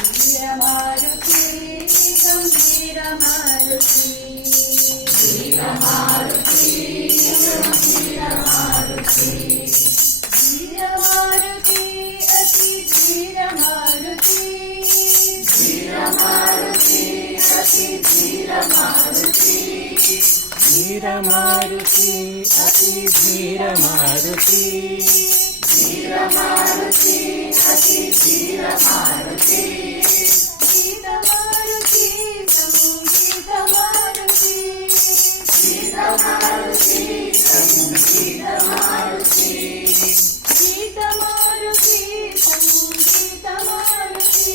धीर मारुती गंभीर मारुती धीर मारुती गंभीर मारुती धीर मारुती अति धीर मारुती धीर मारुती अति धीर मारुती धीर मारुती अति धीर मारुती धीर मारुती अति धीर मारुती गीत मारुती संगीत मारुती गीत मारुती संगीत मारुती गीत मारुती संगीत मारुती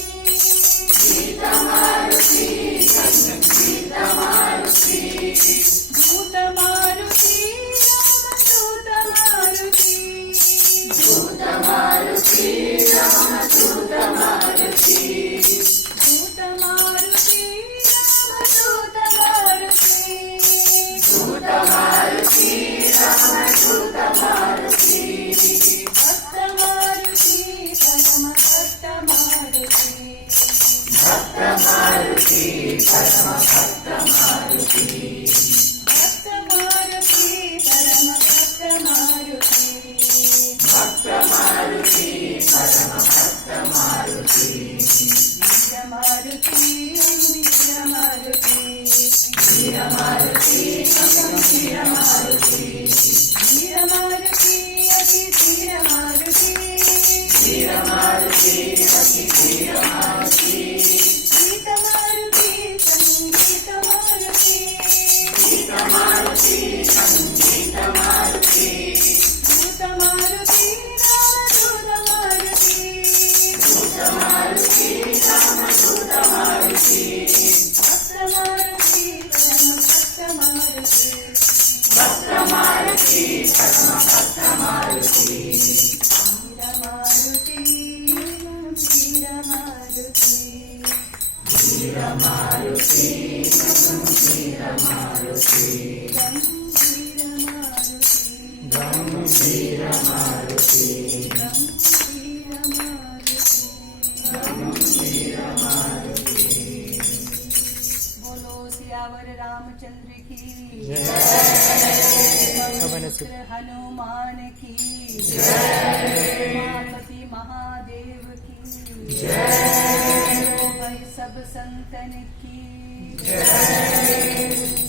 गीत मारुती संगीत मारुती दूत मारुती रामदूत मारुती दूत मारुती रामदूत मारुती दूत मारुती रामदूत मारुती दूत मारुती रामदूत मारुती भक्त मारुती परम भक्त मारुती भक्त मारुती परम भक्त मारुती भक्त मारुती परम भक्त मारुती भक्त मारुती परम भक्त मारुती धीर मारुती गंभीर मारुती धीर मारुती गंभीर मारुती धीर मारुती अति धीर मारुती धीर मारुती अति धीर मारुती गीत मारुती संगीत मारुती गीत मारुती संगीत मारुती दूत मारुती रामदूत मारुती दूत मारुती रामदूत मारुती भक्त मारुती परम भक्त मारुती भक्त मारुती परम भक्त मारुती धीर मारुती गंभीर मारुती धीर मारुती गंभीर मारुती गंभीर मारुती गंभीर मारुती बोलो सियावर रामचंद्र की जय हनुमान की जय उमापति महादेव की जय सब संतन की जय।